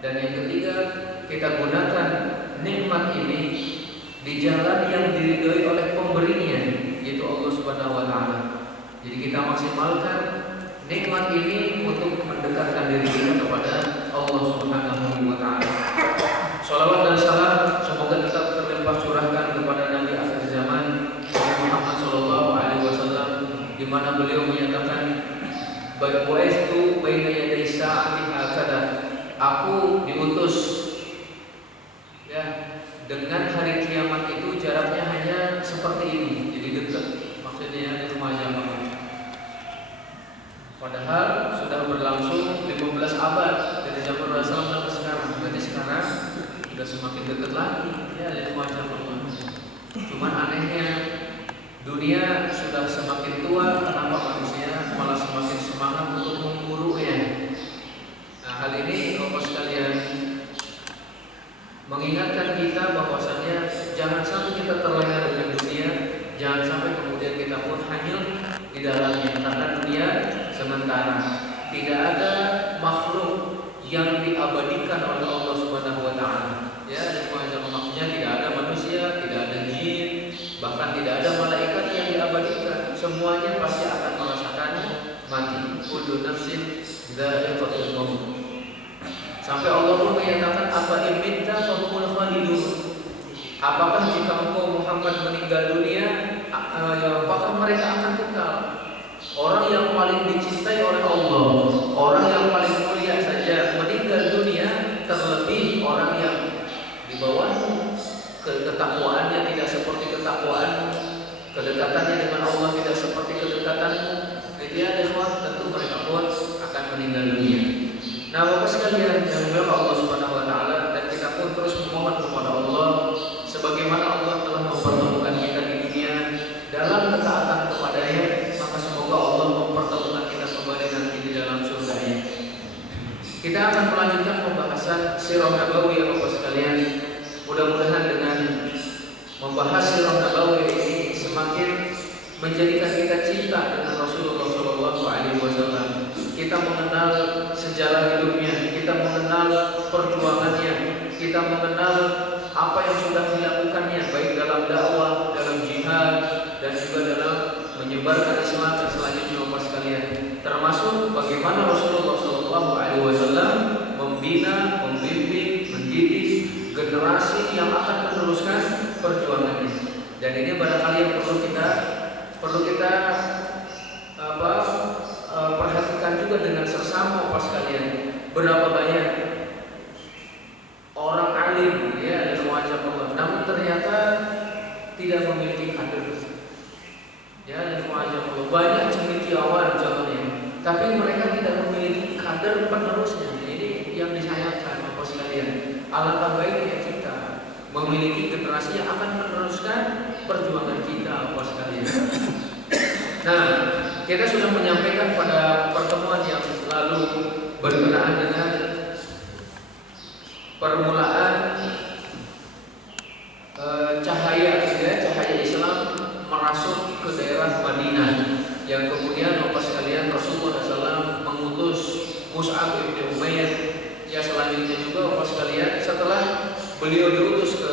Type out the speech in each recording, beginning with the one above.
Dan yang ketiga, kita gunakan nikmat ini di jalan yang diridhoi oleh pemberinya, yaitu Allah Subhanahu wa taala. Jadi kita maksimalkan nikmat ini untuk mendekatkan diri kita kepada Allah Subhanahu wa taala. Shalawat dan salam semoga tetap terlimpah curahkan kepada Nabi akhir zaman Muhammad sallallahu alaihi wasallam, di mana beliau menyatakan, "Bu'ithu baina yaday sa'ati hakada." Aku diutus ya dengan hari kiamat itu jaraknya hanya seperti ini, jadi dekat. Maksudnya di rumah jamaah. Padahal sudah berlangsung 15 abad dari zaman Rasulullah sampai sekarang. Berarti sekarang sudah semakin dekat lagi ya di rumah jamaah. Cuman anehnya dunia sudah semakin tua, kenapa manusia malah semakin semangat untuk memburunya? Nah, hal ini Bapak sekalian mengingatkan kita bahwasanya jangan sampai kita terlena dengan dunia, jangan sampai kemudian kita pun hanyut di dalamnya, karena dunia sementara. Tidak ada makhluk yang diabadikan oleh Allah Subhanahu wa taala. Ya, maksudnya tidak ada manusia, tidak ada jin, bahkan tidak ada malaikat yang diabadikan. Semuanya pasti akan merasakan mati. Kullu nafsin dha'iqatul maut. Sampai Allah pun menyatakan, apa imitta fahumul khalidun. Apakah jika engkau Muhammad meninggal dunia, apakah mereka akan kekal? Orang yang paling dicintai oleh Allah, orang yang paling mulia saja meninggal dunia, terlebih orang yang di bawahmu, ketakwaannya tidak seperti ketakwaanmu, kedekatannya dengan Allah tidak seperti kedekatanmu. Dia tentu mereka pun akan meninggal dunia. Nah, Bapak sekalian yang dimuliakan Allah Subhanahu wa taala, dan kita pun terus memohon kepada Allah sebagaimana Allah telah mempertemukan kita di dunia dalam ketaatan kepada-Nya, maka semoga Allah mempertemukan kita kembali nanti di dalam surga-Nya. Kita akan melanjutkan pembahasan sirah nabawi ya Bapak sekalian. Mudah-mudahan dengan membahas sirah nabawi ini semakin menjadikan kita cinta dengan Rasulullah Shallallahu Alaihi Wasallam. Kita mengenal sejarah hidupnya, kita mengenal perjuangannya, kita mengenal apa yang sudah dilakukannya, baik dalam dakwah, dalam jihad, dan juga dalam menyebarkan Islam dan selanjutnya Bapak sekalian. Termasuk bagaimana Rasulullah Shallallahu Alaihi Wasallam membina, membimbing, mendidik generasi yang akan meneruskan perjuangannya. Dan ini barangkali yang perlu kita perhatikan juga dengan seksama Bapak sekalian. Berapa banyak orang alim ya di wajah Allah, namun ternyata tidak memiliki kader. Ya, di wajah Allah banyak cendekiawan contohnya, tapi mereka tidak memiliki kader penerusnya. Ini yang disayangkan Bapak sekalian. Alangkah baiknya kita memiliki generasi yang akan meneruskan perjuangan kita Bapak sekalian. Nah, kita sudah menyampaikan pada pertemuan yang lalu berkenaan dengan permulaan cahaya Islam merasuk ke daerah Madinah, yang kemudian Bapak sekalian Rasulullah SAW mengutus Mus'ab bin Umair. Ya, selanjutnya juga Bapak sekalian setelah beliau diutus ke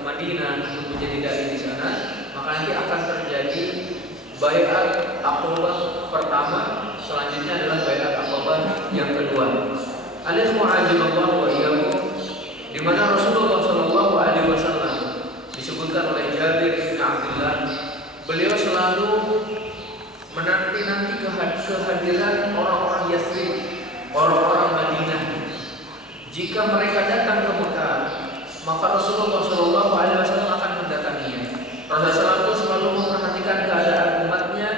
Madinah untuk menjadi dai di sana, maka nanti akan terjadi Bai'at Aqabah pertama, selanjutnya adalah Bai'at Aqabah yang kedua. Alaihissallallahu wa iyyakum, di mana Rasulullah Shallallahu Alaihi Wasallam disebutkan oleh Jabir bin Abdullah, beliau selalu menanti kehadiran orang-orang Yathrib, orang-orang Madinah. Jika mereka datang ke Mekah, maka Rasulullah Shallallahu Alaihi Wasallam akan mendatanginya. Rasulullah SAW selalu memperhatikan keadaan umatnya,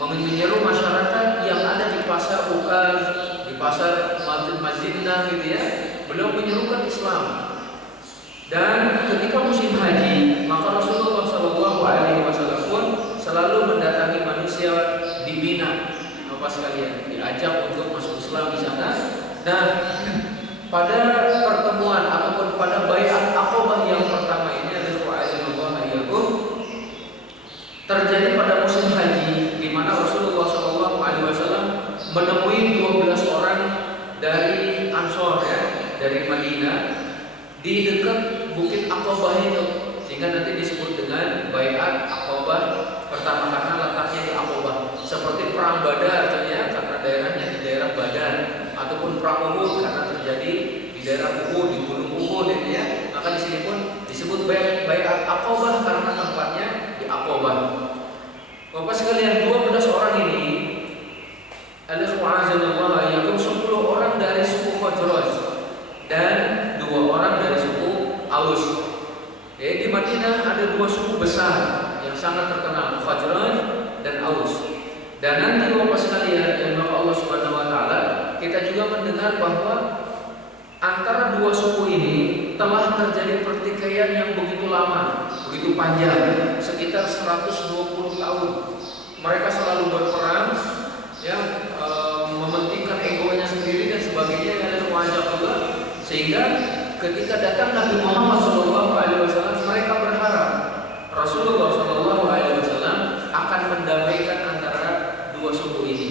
menyeru masyarakat yang ada di pasar Ukaz, di pasar Madinah gitu ya. Beliau menyerukan Islam. Dan ketika musim haji, maka Rasulullah Shallallahu Alaihi Wasallam pun selalu mendatangi manusia di Mina, Bapak sekalian, diajak untuk masuk Islam di sana. Nah, pada pertemuan ataupun pada Bai'at Aqabah yang pertama ini terjadi pada musim haji, di mana Rasulullah SAW menemui 12 orang dari Ansor ya, dari Madinah di dekat Bukit Aqabah itu, sehingga nanti disebut dengan Baiat Aqabah pertama karena letaknya di Aqabah. Seperti perang Badar ya, karena daerahnya di daerah Badar, ataupun perang Uhud karena terjadi di daerah Uhud, di Gunung Uhud itu ya. Maka di sini pun disebut Baiat Aqabah karena tempatnya di Aqabah. Bapak sekalian, 12 orang ini al-ikhwa'azanallah yakum 10 orang dari suku Khazraj dan 2 orang dari suku Aus. Jadi di Madinah ada 2 suku besar yang sangat terkenal, Khazraj dan Aus. Dan nanti Bapak sekalian yang maka Allah Subhanahu wa taala, kita juga mendengar bahwa antara 2 suku ini telah terjadi pertikaian yang begitu lama, begitu panjang, sekitar 120 tahun. Mereka selalu berperang, ya, mementingkan egonya sendiri dan sebagainya yang wajah Allah, sehingga ketika datang Nabi Muhammad SAW, mereka berharap Rasulullah SAW akan mendamaikan antara 2 suku ini.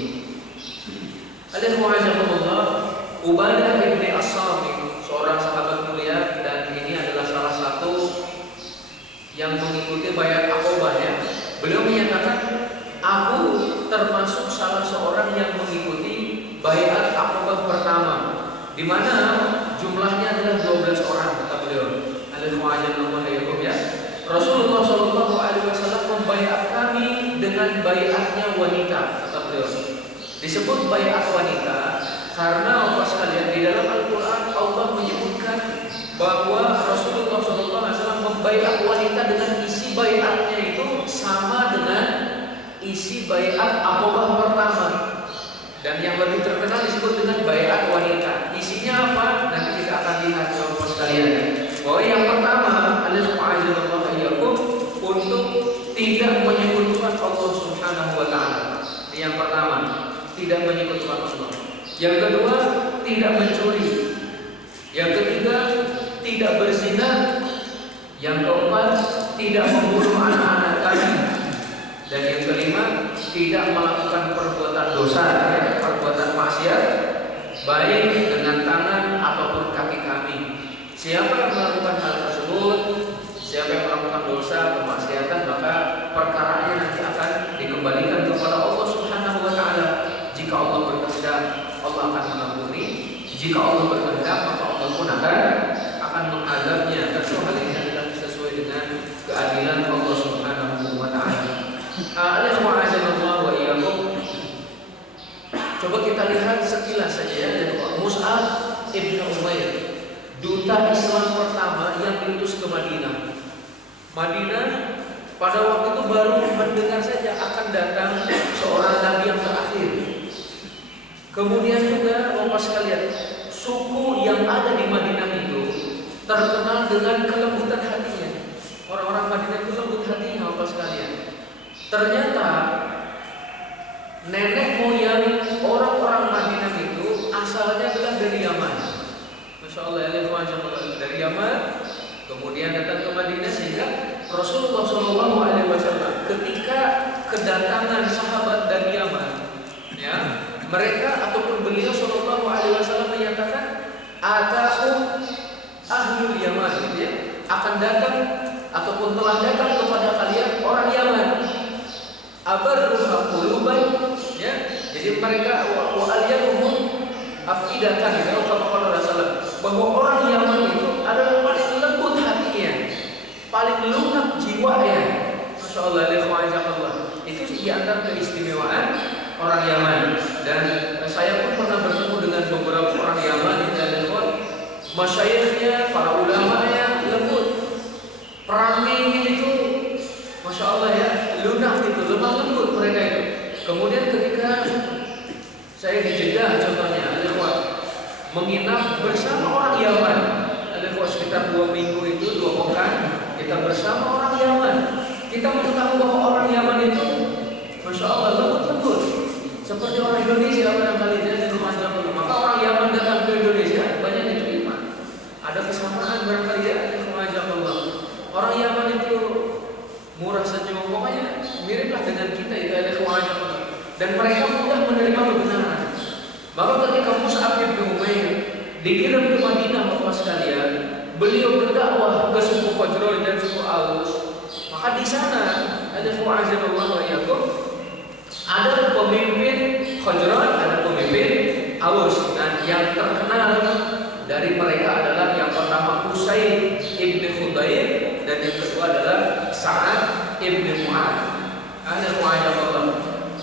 Ubadah bin As-Samit, seorang sahabat mulia, dan ini adalah salah satu yang mengikuti Baiat Aqabah ya. Beliau menyatakan, aku termasuk salah seorang yang mengikuti Baiat Aqabah pertama, di mana jumlahnya adalah 12 orang, kata beliau. Ya. Rasulullah SAW membaiat kami dengan baiatnya wanita, kata beliau. Disebut baiat wanita karena Allah sekalian, di dalam Al-Quran Allah menyebutkan bahwa Rasulullah SAW membaiat wanita dengan isi baiatnya itu sama dengan isi baiat Aqabah pertama. Dan yang lebih terkenal disebut dengan baiat wanita. Isinya apa? Nanti kita akan lihat Bapak sekalian. Bahwa yang pertama untuk tidak menyekutukan Allah Subhanahu wa taala. Yang pertama, tidak menyekutukan Allah. Yang kedua, tidak mencuri. Yang ketiga, tidak berzina. Yang keempat, tidak membunuh anak-anak kami. Dan yang kelima, tidak melakukan perbuatan dosa, ya, perbuatan maksiat, baik dengan tangan ataupun kaki kami. Siapa yang melakukan hal tersebut, siapa yang melakukan dosa, kemaksiatan, maka perkaranya nanti akan dikembalikan kepada Allah Subhanahu wa taala. Jika Allah berkehendak, Allah akan mengampuni. Jika Allah berkehendak, maka Allah pun akan mengadabnya. Tentu hal ini adalah sesuai dengan keadilan Allah Subhanahu wa taala. Coba kita lihat sekilas saja ya, Mus'ab ibn Umair, duta Islam pertama yang diutus ke Madinah. Madinah pada waktu itu baru mendengar saja akan datang seorang nabi yang terakhir. Kemudian juga Bapak sekalian, suku yang ada di Madinah itu terkenal dengan kelembutan hatinya. Orang-orang Madinah itu lembut hatinya, Bapak sekalian. Ternyata nenek moyang orang-orang Madinah itu asalnya adalah dari Yaman. Masya Allah, dari Yaman, kemudian datang ke Madinah, sehingga Rasulullah SAW ketika kedatangan sahabat dari Yaman, ya, mereka ataupun beliau SAW menyatakan, atakum ahlul Yaman, gitu ya, akan datang ataupun telah datang kepada kalian orang Yaman. Abarruha quluban, ya. Jadi mereka wa'alyanuhum afidatan, ya, Rasulullah, bahwa orang Yaman itu adalah paling lembut hatinya, paling lunak jiwanya. Masya Allah, itu di antara keistimewaan orang Yaman. Dan saya pun pernah bertemu dengan beberapa orang Yaman dan masyayikhnya, para ulamanya lembut, perangi itu, Masya Allah ya, lunak itu, lemah lembut mereka itu. Kemudian ketika saya di Jeddah contohnya, menginap bersama orang Yaman, sekitar 2 minggu itu, 2 pekan kita bersama orang Yaman, kita mengetahui bahwa orang Yaman itu Masya Allah lembut-lembut seperti orang Indonesia barangkali di rumah Jawa. Maka orang Yaman datang ke Indonesia banyak diterima. Ada kesamaan barangkali ya di rumah Jawa. Orang Yaman itu murah senyum, pokoknya miriplah dengan kita itu ada kewajiban, dan mereka mudah menerima kebenaran. Maka ketika Mus'ab bin Umair dikirim ke Madinah Bapak sekalian, beliau berdakwah ke suku Khazraj dan suku Aus. Maka di sana ada ada pemimpin Khazraj, ada pemimpin Aus. Dan yang terkenal dari mereka adalah yang pertama Usaid ibn Khudair dan yang kedua adalah Sa'ad ibn Mu'ad.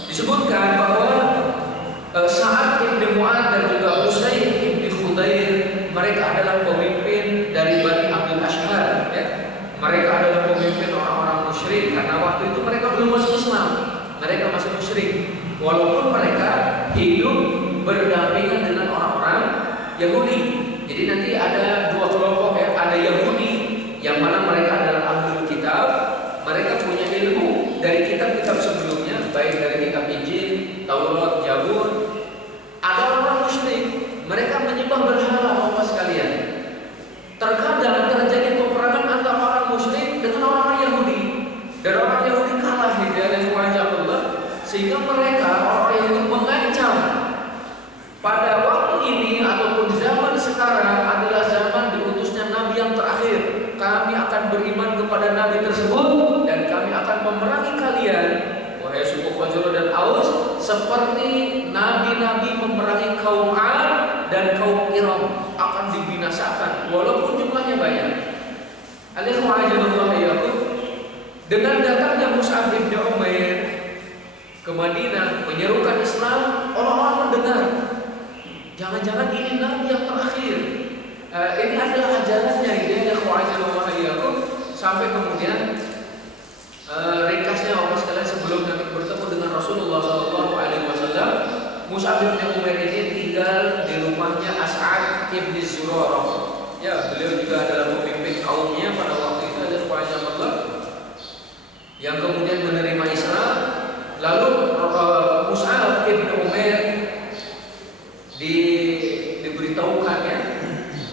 Disebutkan bahwa Sa'ad ibn Mu'ad dan juga Usaid ibn Khudair, mereka adalah pemimpin dari Bani Abdul Ashhar, ya. Mereka adalah pemimpin orang-orang musyrik karena waktu itu mereka belum masuk Islam, mereka masih musyrik. Walaupun mereka hidup berdampingan dengan orang-orang Yahudi. Jadi nanti ada dua kelompok, ya. Ada Yahudi yang mana mereka adalah ahlul kitab, mereka punya ilmu dari kitab-kitab sebelumnya, baik dari kitab Injil, Taurat, Zabur. Ada orang musyrik, mereka menyembah berhala Bapak sekalian. Terkadang terjadi peperangan antara orang musyrik dengan orang Yahudi, dan orang Yahudi kalah sehingga mereka orang Yahudi mengancam pada waktu ini ataupun zaman sekarang adalah zaman diutusnya Nabi yang terakhir. Kami akan beriman kepada Nabi tersebut dan kami akan memerangi kalian, wahai suku Khazraj dan Aus, seperti Nabi-Nabi memerangi kaum Ad dan kaum Iram, akan dibinasakan walaupun jumlahnya banyak. Dengan datangnya Mus'ab bin Umair ke Madinah menyerukan Islam, orang-orang mendengar, jangan-jangan ini Nabi yang terakhir. Ini adalah ajarannya, sampai kemudian ringkasnya Bapak sekalian, sebelum Nabi bertemu dengan Rasulullah SAW, Mus'ab bin Umair ini tinggal di rumahnya As'ad ibn Zurarah. Ya, beliau juga adalah pemimpin kaumnya pada waktu itu, yang kemudian menerima Islam. Lalu Mus'ab ibn Umair diberitahukan, ya,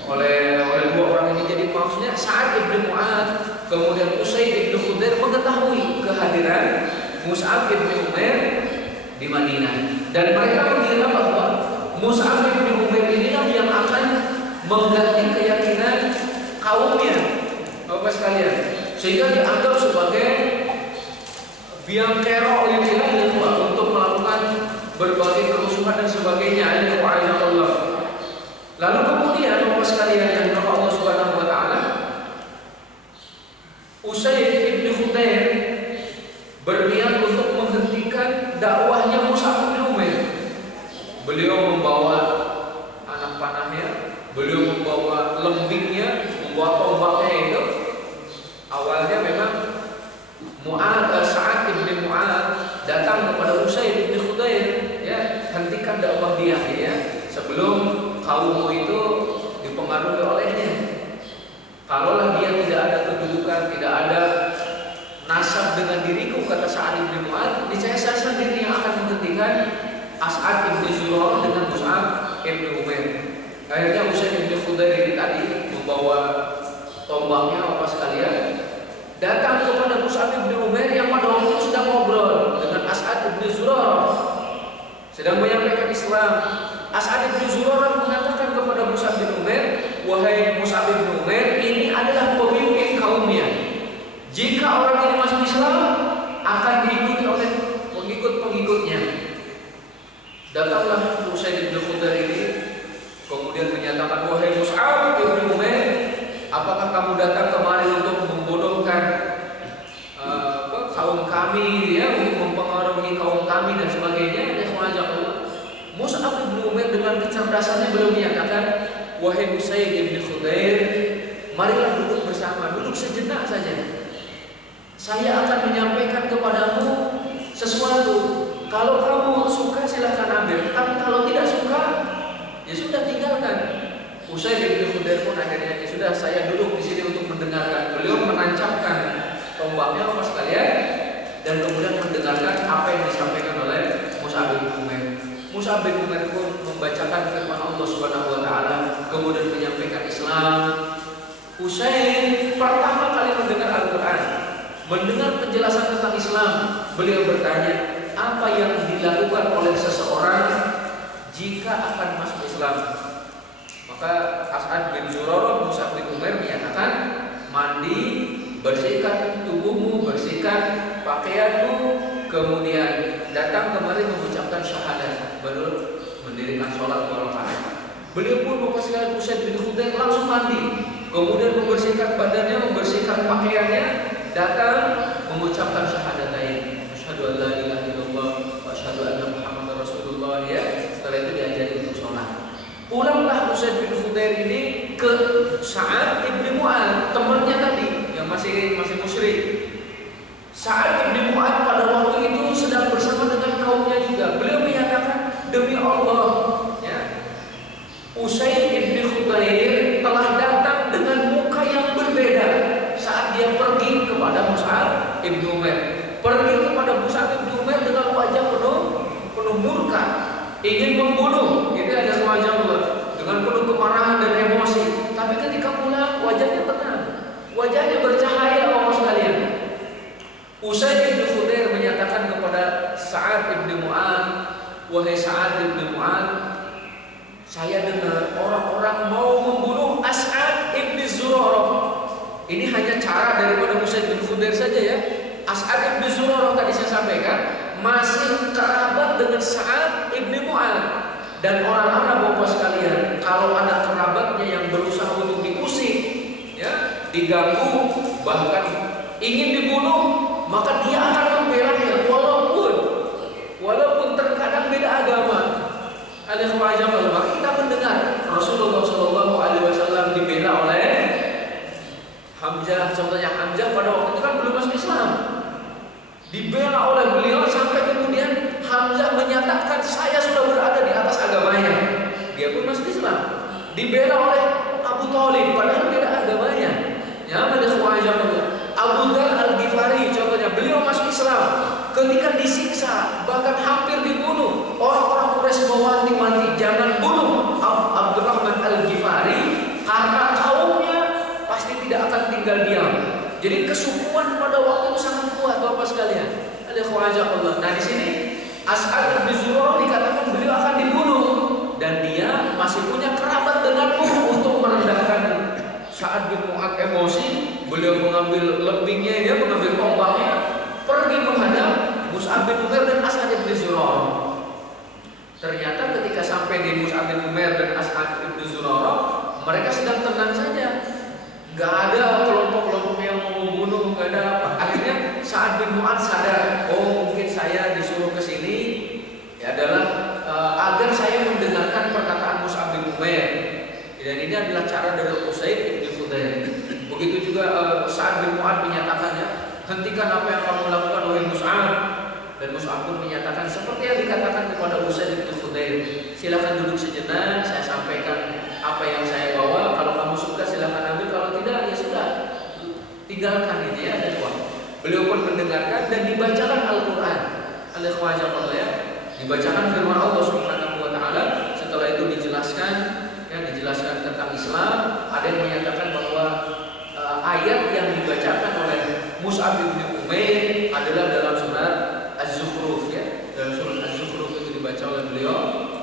oleh dua orang ini. Jadi maksudnya Sa'ad ibn Mu'ad kemudian Usaid ibn Khudair mengetahui kehadiran Mus'ab ibn Umair di Madinah, dan mereka mengira bahwa Mus'ab ibn Umair inilah yang akan mengganti keyakinan kaumnya, Bapak sekalian, sehingga dianggap sebagai biang kerok untuk melakukan berbagai kerusuhan dan sebagainya. Lalu kemudian Bapak sekalian yang dirahmati Allah Subhanahu wa taala, Usaid ibn Khudair berniat untuk menghentikan dakwahnya Mus'ab bin Umair. Beliau membawa anak panahnya, beliau membawa lembingnya, membawa tombaknya itu. Awalnya memang Sa'ad ibn Mu'ad datang kepada Usaid ibn Khudair, ya, hentikan dakwah dia, ya, sebelum kaummu itu dipengaruhi olehnya. Kalaulah dia tidak ada kedudukan, tidak ada nasab dengan diriku, kata Sa'ad ibn Mu'ad, niscaya saya sendiri yang akan menghentikan As'ad ibn Zurarah dengan Mus'ab ibn Umair. Akhirnya Usaid ibn Khudair ini tadi membawa tombaknya, Bapak sekalian, datang kepada Mus'ab bin Umair yang pada waktu itu sedang ngobrol dengan As'ad bin Zurarah, sedang menyampaikan Islam. As'ad bin Zurarah mengatakan kepada Mus'ab bin Umair, wahai Mus'ab bin Umair, ini adalah pemimpin kaumnya. Jika orang ini masuk Islam, akan diikuti oleh pengikut-pengikutnya. Datanglah Usaid bin Khudair ini kemudian menyatakan, wahai Mus'ab bin Umair, apakah kamu datang kemari untuk membodohkan kaum kami, ya, untuk mempengaruhi kaum kami dan sebagainya? Mus'ab bin Umair dengan kecerdasannya beliau menyatakan, wahai Usaid bin Khudair, marilah duduk bersama, duduk sejenak saja. Saya akan menyampaikan kepadamu sesuatu. Kalau kamu suka silahkan ambil, tapi kalau tidak suka, ya sudah tinggalkan. Usaid bin Khudair pun akhirnya, ya sudah, saya duduk di sini untuk mendengarkan. Beliau menancapkan tombaknya, Bapak sekalian, dan kemudian mendengarkan apa yang disampaikan oleh Mus'ab bin Umair. Mus'ab bin Umair pun membacakan firman Allah Subhanahu wa taala, kemudian menyampaikan Islam. Usaid pertama kali mendengar Al-Qur'an, mendengar penjelasan tentang Islam, beliau bertanya, apa yang dilakukan oleh seseorang jika akan masuk Islam? Maka Maka As'ad bin Zurarah, Mus'ab bin Umair menyatakan, mandi, bersihkan tubuhmu, bersihkan pakaianmu, kemudian datang kemari mengucapkan syahadat, baru mendirikan sholat 2 rakaat. Beliau pun mempersilakan Usaid bin Khudair langsung mandi, kemudian membersihkan badannya, membersihkan pakaiannya, datang mengucapkan syahadatain, asyhadu an la ilaha illallah wa asyhadu anna Muhammadar Rasulullah, ya. Setelah itu diajari untuk sholat. Pulanglah Usaid bin Khudair ini ke Sa'ad bin Mu'adz, temannya tadi yang masih musyrik. Sa'ad bin Mu'adz pada waktu itu sedang bersama dengan kaumnya juga. Beliau menyatakan, demi Allah, ya, Usaid bin Khudair telah datang dengan muka yang berbeda saat dia pergi kepada Mus'ab bin Umair. Pergi kepada Mus'ab bin Umair dengan wajah penuh murka, ingin membunuh. Itu ada wajah Allah dengan penuh kemarahan dan emosi. Tapi ketika pulang wajahnya tenang, wajahnya bercahaya, Allah sekalian. Usaid bin Khudair menyatakan kepada Sa'ad bin Mu'adz, wahai Sa'ad bin Mu'adz, saya dengar orang-orang mau membunuh As'ad bin Zurarah. Ini hanya cara daripada Usaid bin Khudair saja, ya. As'ad bin Zurarah tadi saya sampaikan masih kerabat dengan Sa'ad bin Mu'adz. Dan orang Arab, Bapak sekalian, kalau ada kerabatnya yang berusaha untuk diusir, ya, diganggu, bahkan ingin dibunuh, maka dia akan membelanya, walaupun terkadang beda agama. Maka kita mendengar Rasulullah SAW dibela oleh Hamzah. Contohnya Hamzah pada waktu itu kan belum masuk Islam, dibela oleh beliau sampai kemudian Hamzah menyatakan, saya sudah berada di atas agamanya. Dia pun masuk Islam. Dibela oleh Abu Thalib padahal beda agamanya. Ya, Abu Dzar Al-Ghifari contohnya, beliau masuk Islam. Ketika disiksa, bahkan hampir dibunuh, orang-orang Quraisy mewanti-wanti, jangan bunuh Abdurrahman Al-Ghifari karena kaumnya pasti tidak akan tinggal diam. Jadi kesukuan pada waktu itu sangat kuat, Bapak sekalian. Nah, di sini As'ad bin Zurarah dikatakan beliau akan dibunuh, dan dia masih punya kerabat denganmu. Untuk merendahkan Sa'ad bin Mu'adz emosi, beliau mengambil lebingnya, dia mengambil tombaknya, pergi menghadap Mus'ab bin Umair dan As'ad bin Zurarah. Ternyata ketika sampai di Mus'ab bin Umair dan As'ad bin Zurarah, mereka sedang tenang saja, gak ada kelompok-kelompok yang mau membunuh, gak ada apa. Akhirnya Sa'ad bin Mu'adz sadar, oh mungkin saya disuruh ke sini ya adalah agar saya mendengarkan perkataan Mus'ab bin Umair. Dan ini adalah cara dari Usaid bin Khudair. Begitu juga Sa'ad bin Mu'adz menyatakannya, hentikan apa yang kamu lakukan oleh Mus'ab. Dan Mus'ab pun menyatakan seperti yang dikatakan kepada Usaid bin Khudair, silakan duduk sejenak, saya sampaikan apa yang saya bawa. Kalau kamu suka silakan ambil, kalau tidak ya sudah, tinggalkan itu, ya. Dan beliau pun mendengarkan dan dibacakan Al-Quran. Dibacakan firman Allah Subhanahu wa Ta'ala. Setelah itu dijelaskan tentang Islam. Ada yang menyatakan bahwa ayat yang dibacakan oleh Mus'ab bin Umair adalah dalam surat Az-Zukhruf, ya. Dalam surat Az-Zukhruf itu dibaca oleh beliau.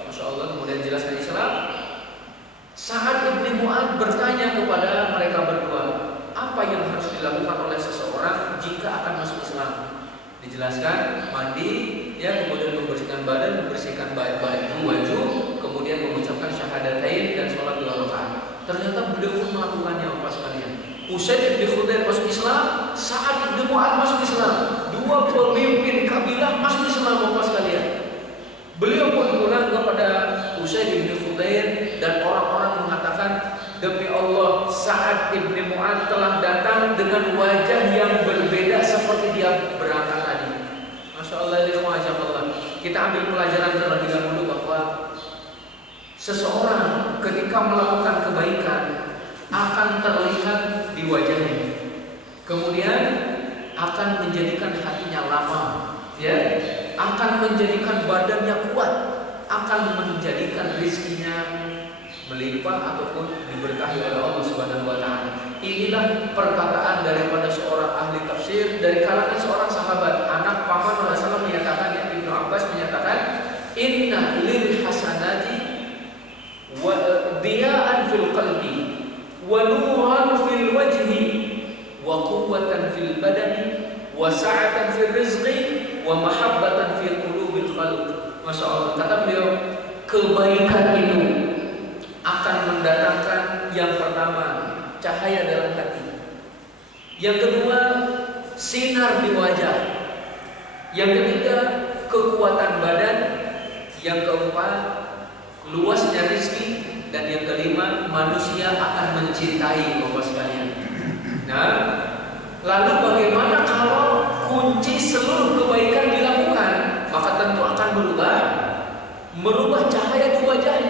Masya Allah, kemudian dijelaskan Islam. Sa'ad bin Mu'adz bertanya kepada mereka berdua, apa yang harus dilakukan oleh seseorang jika akan masuk Islam? Dijelaskan, mandi, ya, kemudian membersihkan badan, membersihkan baju, kemudian mengucapkan syahadatain dan sholat 2 rakaat. Ternyata beliau pun melakukannya, Bapak sekalian. Usaid bin Khudair masuk Islam, Sa'ad bin Mu'adz masuk Islam. Dua pemimpin kabilah masuk Islam, Bapak sekalian. Beliau pun pulang kepada Usaid bin Khudair dan orang-orang mengatakan, demi Allah, Sa'ad bin Mu'adz telah datang dengan wajah yang berbeda seperti dia berangkat tadi. Masya Allah, kita ambil pelajaran terlebih dahulu bahwa seseorang ketika melakukan kebaikan akan terlihat di wajahnya, kemudian akan menjadikan hatinya lapang, ya, akan menjadikan badannya kuat, akan menjadikan rizkinya melimpah ataupun diberkahi oleh Allah Subhanahu wa Ta'ala. Inilah perkataan daripada seorang ahli tafsir dari kalangan seorang sahabat, anak paman Rasulullah menyatakan, ya, Ibnu Abbas menyatakan, inna lil hasanati wa diya'an wa nuran fil wajhi wa quwwatan fil badani wa sa'atan fil rizqi wa mahabbatan fil qulubil khalq. Masya Allah, kata beliau, kebaikan itu akan mendatangkan yang pertama cahaya dalam hati, yang kedua sinar di wajah, yang ketiga kekuatan badan, yang keempat luasnya rezeki, dan yang kelima manusia akan mencintai Bapak sekalian. Nah, lalu bagaimana kalau kunci seluruh kebaikan dilakukan? Maka tentu akan merubah cahaya di wajahnya.